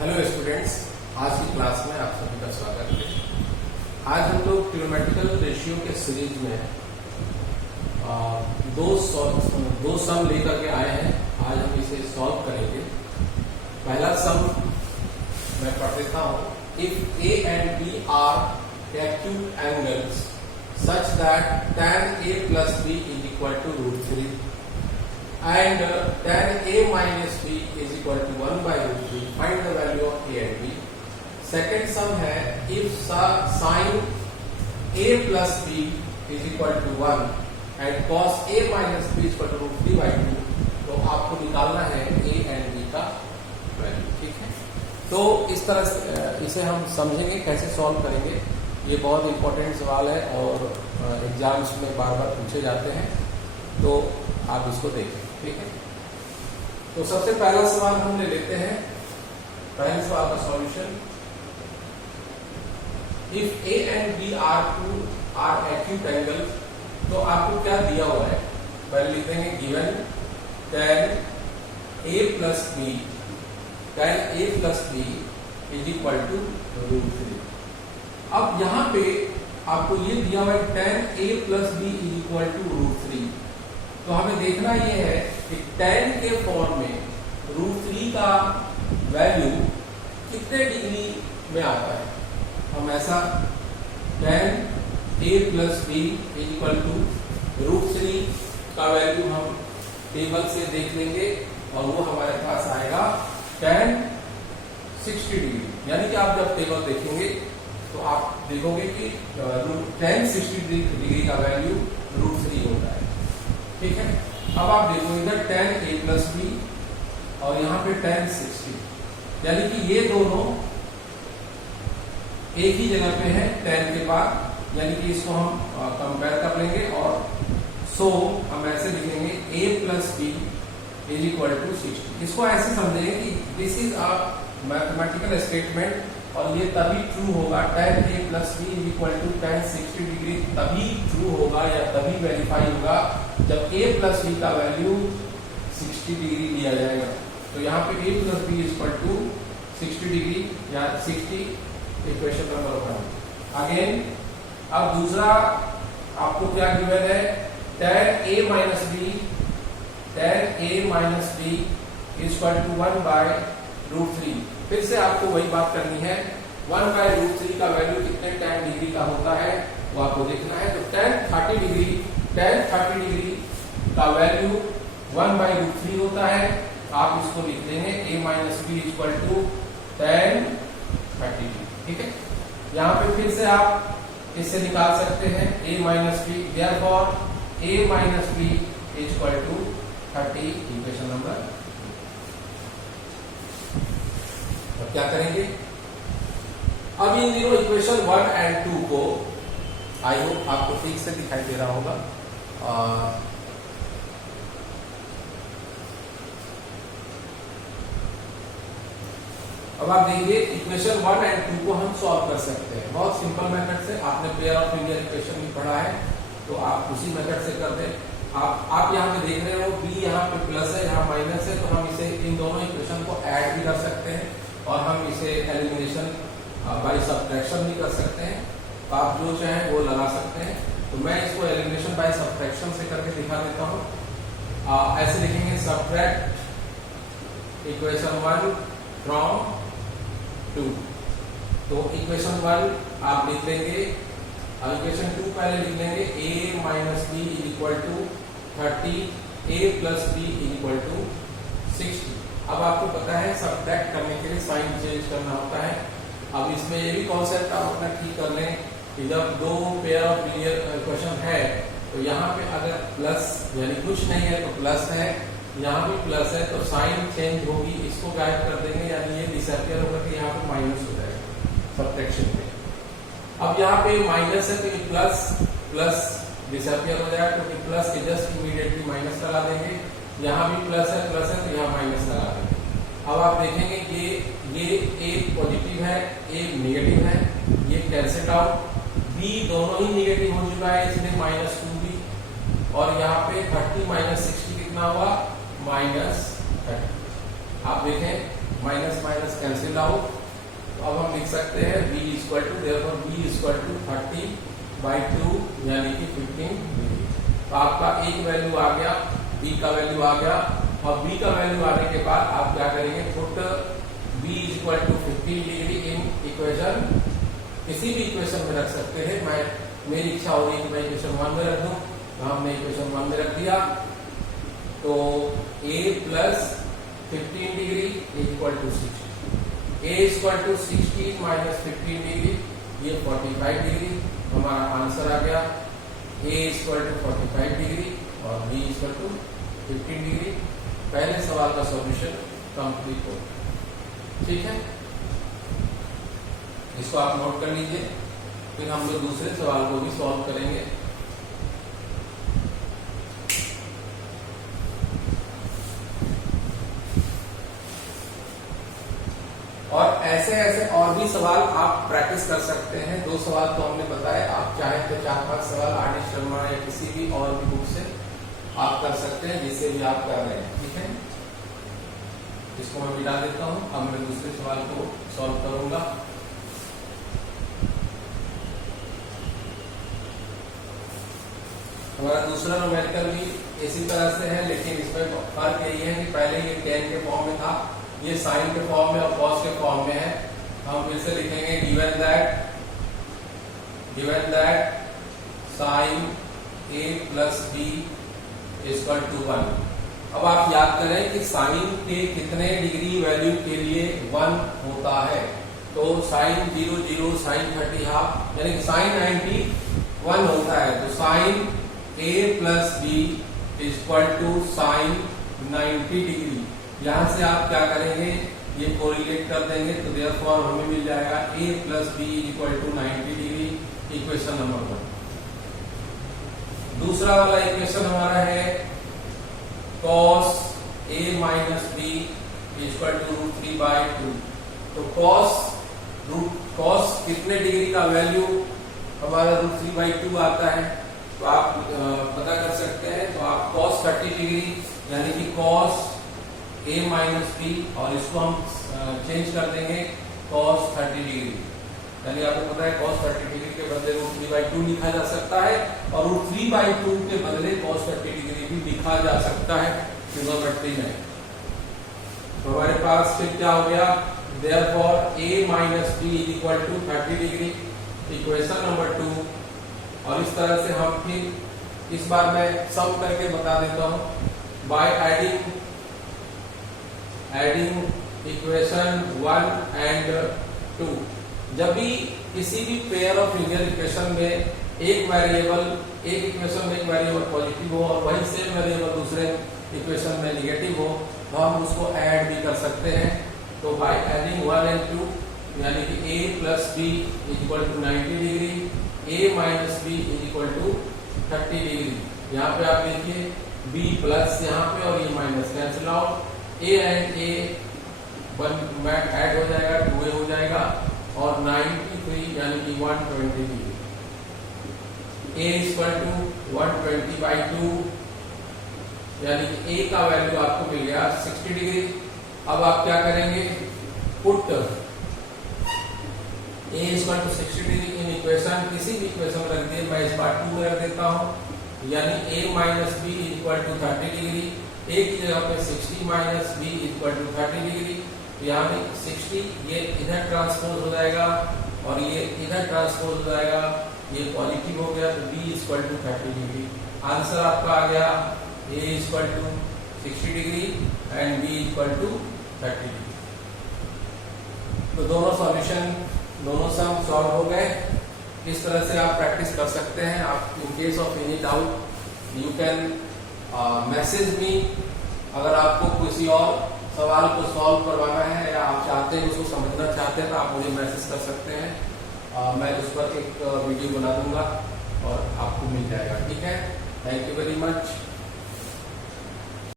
Hello students, आज की class में आप सभी का स्वागत है। आज हम लोग ट्रिग्नोमेट्रिकल रेशियो के सीरीज में दो सम लेकर के आए हैं। आज हम इसे सॉल्व करेंगे। पहला सम मैं पढ़ देता हूँ। If A and B are acute angles such that tan a plus b is equal to √3 and tan a minus b is equal to 1 by √3. Find the value of a and b. Second sum है, if sin a plus b is equal to 1 and cos a minus b is equal to √3 by 2, तो आपको निकालना है a and b का value. ठीक है, तो इस तरह से इसे हम समझेंगे, कैसे सॉल्व करेंगे। ये बहुत इंपॉर्टेंट सवाल है और एग्जाम्स में बार बार पूछे जाते हैं, तो आप इसको देखें। ठीक है, तो सबसे पहला सवाल हम ले लेते हैं। पहले सवाल का solution, if A and B are acute angle, तो आपको क्या दिया हुआ है, पहले लिख देंगे given tan a plus b is equal to √3। अब यहां पे आपको ये दिया हुआ है tan a plus b is equal to √3, तो हमें देखना ये है कि tan के फॉर्म में √3 का वैल्यू कितने डिग्री में आता है। हम ऐसा tan a plus b is equal to √3 का वैल्यू हम टेबल से देख लेंगे और वो हमारे पास आएगा tan 60 डिग्री। यानी कि आप जब टेबल देखेंगे तो आप देखोगे कि tan 60 डिग्री का वैल्यू √3 होता है। ठीक है, अब आप देखो इधर tan a plus b और यहाँ पे tan 60, यानी कि ये दोनों एक ही जगह पे है tan के बाद, यानी कि इसको हम कंपेयर कर लेंगे और हम ऐसे लिखेंगे a plus b is equal to 60। इसको ऐसे समझेंगे कि this is a mathematical statement और ये तभी ट्रू होगा, tan a plus b is equal to tan 60 degree तभी ट्रू होगा या तभी वेरीफाई होगा जब a plus b का वैल्यू 60 डिग्री दिया जाएगा। तो यहाँ पे a plus b is equal to 60 degree या 60 इक्वेशन नंबर 1। अगेन अब दूसरा आपको क्या गिवन है, tan a minus b is equal to 1 by √3। फिर से आपको वही बात करनी है, 1 by √3 का वैल्यू कितने tan डिग्री का होता है वो आपको देखना है। तो tan 30 डिग्री का वैल्यू 1 by √3 होता है। आप इसको लिख देंगे a minus b is equal to tan 30 degree. ठीक है, यहाँ पे फिर से आप इससे निकाल सकते हैं a minus b, therefore a minus b is equal to 30, equation number. अब क्या करेंगे, अब इन दिनों इक्वेशन 1 एंड 2 को, आई होप आपको ठीक से दिखाई दे रहा होगा। अब आप देखिए इक्वेशन 1 एंड 2 को हम सॉल्व कर सकते हैं बहुत सिंपल मेथड से। आपने पेयर ऑफ लीनियर इक्वेशन भी पढ़ा है, तो आप उसी मेथड से कर दें। आप यहाँ पे देख रहे हो b यहाँ पे प्लस है, यहाँ माइनस है, तो हम इसे इन दोनों इक्वेशन को ऐड भी कर सकते हैं और हम इसे एलिमिनेशन बाय सब्ट्रैक्शन भी कर सकते हैं। तो आप जो चाहें वो लगा सकते हैं। तो मैं इसको एलिमिनेशन बाय सब्ट्रैक्शन से करके दिखा देता हूँ। ऐसे लिखेंगे सब्ट्रैक्ट इक्वेशन 1 फ्रॉम 2। तो इक्वेशन 1 आप लिख लेंगे, इक्वेशन 2 पहले लिख लेंगे a minus b is equal to 30, a plus b is equal to 60। अब आपको पता है सब्ट्रैक्ट करने के लिए साइन चेंज करना होता है। अब इसमें ये भी कॉन्सेप्ट आप अपना ठीक कर लें कि जब दो पेयर ऑफ लीनियर इक्वेशन है तो यहाँ पे अगर प्लस यानी कुछ नहीं है तो प्लस है, यहाँ भी प्लस है तो साइन चेंज होगी, इसको गायब कर देंगे, यानी ये डिसअपियर होगा कि यहाँ पे माइनस हो जाएगा सब्ट्रैक्शन में। अब यहाँ पे माइनस है तो ये प्लस डिसअपियर हो जाएगा, क्योंकि प्लस के जस्ट इमीडिएटली माइनस लगा देंगे। यहाँ भी प्लस है तो यहाँ माइनस लगा देंगे। अब आप देखेंगे कि ये एक पॉजिटिव है एक नेगेटिव है, ये कैंसिल आउट, b दोनों ही नेगेटिव हो चुका है इसलिए -2b, और यहाँ पे 30 - 60 कितना हुआ -30। आप देखें माइनस माइनस कैंसिल आउट, तो अब हम लिख सकते हैं v equal to, therefore v equal to 30/2 यानी कि 15 डिग्री। तो आपका एक वैल्यू आ गया, b का वैल्यू आ गया, और b का वैल्यू आने के बाद आप क्या करेंगे, put b equal to 15 degree in equation, किसी भी इक्वेशन में रख सकते हैं। मेरी इच्छा हो रही है कि मैं इक्वेशन 1 में रख दूं, तो हमने इक्वेशन 1 में रख दिया। तो a plus 15 degree equal to 60, a equal to 60 minus 15 degree, ये 45 डिग्री हमारा आंसर आ गया। a इक्वल टू 45 डिग्री और b इक्वल टू 15 डिग्री। पहले सवाल का सॉल्यूशन कंप्लीट हो, ठीक है, इसको आप नोट कर लीजिए। फिर हम लोग दूसरे सवाल को भी सॉल्व करेंगे। और ऐसे ऐसे और भी सवाल आप प्रैक्टिस कर सकते हैं। 2 सवाल तो हमने बताए, आप चाहे तो 4-5 सवाल आर.डी. शर्मा या किसी भी और भी बुक से आप कर सकते हैं, जिससे भी आप कर रहे हैं, ठीक है। इसको मैं मिटा देता हूं, अब मैं दूसरे सवाल को सॉल्व करूंगा। हमारा दूसरा न्यूमेरिकल भी इसी तरह से है, लेकिन इसमें फर्क यही है कि पहले ये tan के फॉर्म में था, ये साइन के फॉर्म में और cos के फॉर्म में है। हम फिर से लिखेंगे given that sin a plus b equal to 1। अब आप याद करें कि साइन के कितने डिग्री वैल्यू के लिए 1 होता है, तो साइन 0 0 साइन 30 हाफ यानी कि साइन 90 1 होता है। तो sine a plus b equal to sine 90 degree. यहां से आप क्या करेंगे, ये कोरिलेट कर देंगे, तो देयरफॉर हमें मिल जाएगा a plus b equal to 90 degree, equation number 1। दूसरा वाला इक्वेशन हमारा है cos a minus b equal to √3/2। तो cos कितने डिग्री का वैल्यू हमारा √3/2 आता है, तो आप पता कर सकते हैं। तो आप cos 30 डिग्री यानी कि cos a माइनस b, और इसको हम चेंज कर देंगे cos 30 डिग्री, यानी आपको पता है cos 30 डिग्री के बदले √3/2 लिखा जा सकता है, और √3/2 के बदले cos 30 डिग्री भी लिखा जा सकता है ट्रिग्नोमेट्री में। तो हमारे पास फिर क्या हो गया, therefore a minus b equal to 30 degree, equation number 2। और इस तरह से हम फिर इस बार मैं सम करके बता देता हूं बाय एडिंग इक्वेशन 1 एंड 2। जब भी किसी भी पेयर ऑफ लीनियर इक्वेशन में एक इक्वेशन में एक वेरिएबल पॉजिटिव हो और वही सेम वेरिएबल दूसरे इक्वेशन में नेगेटिव हो, तो हम उसको ऐड भी कर सकते हैं। तो बाय एडिंग 1 एंड 2 यानी कि a plus b equal to 90 degree, a minus b equal to 30 degree. यहाँ पे आप देखिए b प्लस यहाँ पे और ये minus cancel out, a and a में ऐड हो जाएगा, 2a हो जाएगा, और 93 यानी कि 120 डिग्री। a इक्वल टू 120/2 यानी कि a का वैल्यू आपको मिल गया 60 डिग्री। अब आप क्या करेंगे, put a equal to 60 degree in equation, किसी भी इक्वेशन रख दिए, मैं इस बार 2 रख देता हूं, यानी a minus b equal to 30 degree. a की जगह पे 60 minus b equal to 30 degree, यानी 60 ये इधर ट्रांसपोज हो जाएगा और ये इधर ट्रांसपोज हो जाएगा, ये पॉजिटिव हो गया, तो b equal to 30 degree. Answer आपका आ गया a equal to 60 degree and b equal to 30 degree. तो दोनों सॉल्यूशन, दोनों सम सॉल्व हो गए। इस तरह से आप प्रैक्टिस कर सकते हैं। आप in case of any doubt you can message me. अगर आपको किसी और सवाल को सॉल्व करवाना है या आप चाहते हैं उसको समझना चाहते हैं, तो आप मुझे मैसेज कर सकते हैं। मैं उस पर एक वीडियो बना दूंगा और आपको मिल जाएगा, ठीक है। Thank you very much.